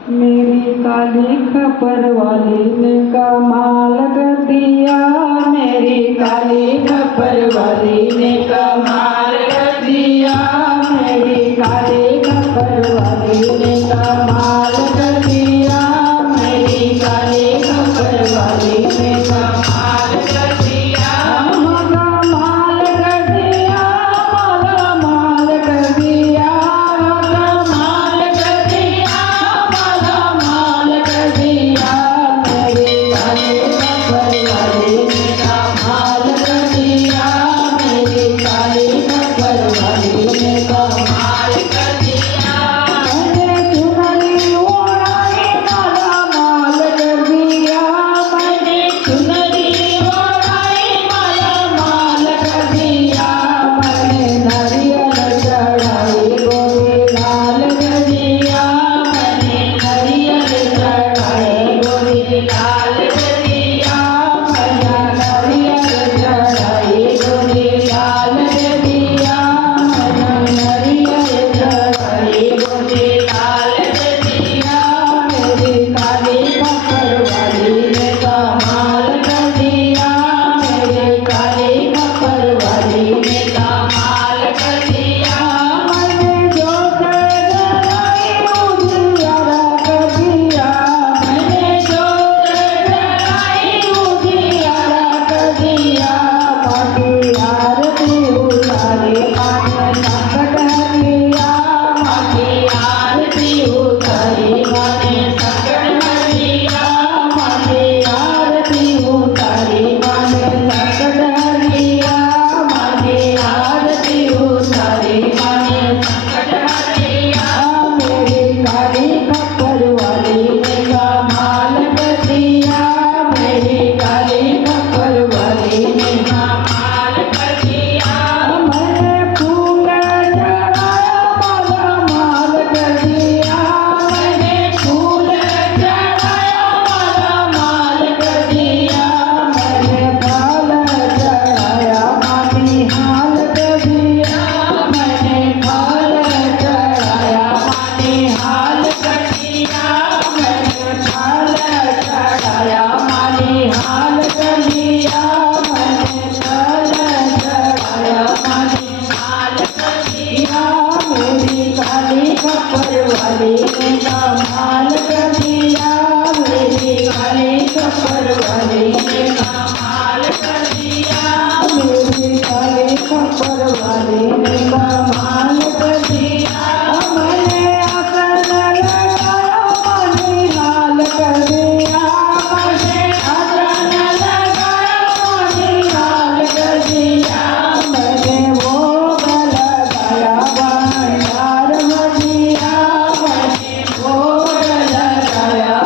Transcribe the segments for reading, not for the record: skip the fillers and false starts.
मेरी काली खपर वाली ने कमाल कर दिया। मेरी काली खपर वाली ने कमाल कर दिया। मेरी काली खपर वाली ने कमाल कर दिया। मेरी काली खपर वाली ने कमाल कर दिया। कमाल कर दिया, माल कर दिया, कमाल कर दिया, माल कर दिया। मेरी काली खपर वाली ने कमाल कर दिया। मेरी काली खपर वाली ने कमाल कर दिया। मैंने चुनरी ओढ़ाई, माल कर दिया। मैंने चुनरी ओढ़ाई, माल कर दिया। मैंने नारियल चढ़ाई, गोरी लाल कर दिया। मैंने नारियल चढ़ाई, गोरी लाल कर दिया। मैंने नारियल चढ़ाई, गोरी लाल कर दिया। मैंने नारियल चढ़ाई, गोरी लाल कर दिया। मेरी काली खपर वाली ने कमाल कर दिया। मेरी काली खपर वाली ने कमाल कर दिया। मैंने जोत जलाई, उजियारा कर दिया। मैंने जोत जलाई, उजियारा कर दिया। माटी आरती उतारी, माने संकट हरिया। माटी आरती उतारी, माने संकट हरिया। माटी आरती उतारी, माने संकट हरिया। माटी आरती उतारी, माने संकट हरिया। मेरी काली खपर वाली ने कमाल कर दिया। मेरी काली खपर वाली ने कमाल कर दिया। मैंने फूल चढ़ाया, माल कर दिया। मैंने फूल चढ़ाया, माल कर दिया। मैंने फल चढ़ाया, माटी हाल कर दिया। मैंने फल चढ़ाया, माटी हाल कर दिया। मैंने फल चढ़ाया, माटी हाल कर दिया। मैंने फल चढ़ाया, माटी हाल कर दिया। मेरी काली खपर वाली ने कमाल कर दिया। मेरी काली खपर वाली ने कमाल कर दिया। मेरी काली खपर वाली ने कमाल कर दिया। मैंने आसन लगाया, मनी हाल कर दिया। मैंने आसन लगाया, मनी हाल कर दिया। मैंने भोग लगाया, भंडार बजिया। मैंने भोग लगाया,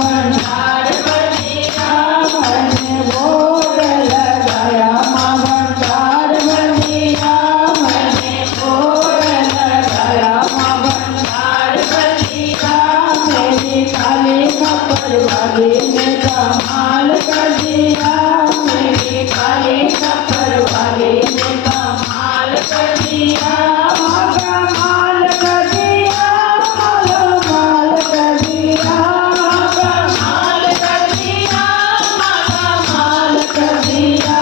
भंडार बजिया। मैंने भोग लगाया, भंडार बजिया। मैंने भोग लगाया, भंडार बजिया। मेरी काली खपर वाली ने कमाल कर दिया। मेरी काली खपर वाली ने कमाल कर दिया। कमाल कर दिया, माल कर दिया। कमाल कर दिया, माल कर दिया।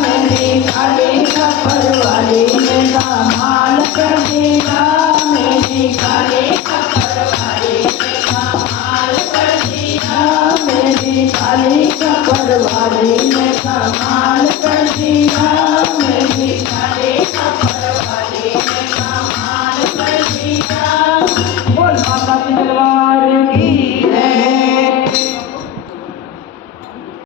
मेरी काली खपर वाली ने कमाल कर दिया। मेरी काली खपर वाली ने कमाल कर दिया। मेरी काली खपर वाली ने कमाल कर दिया।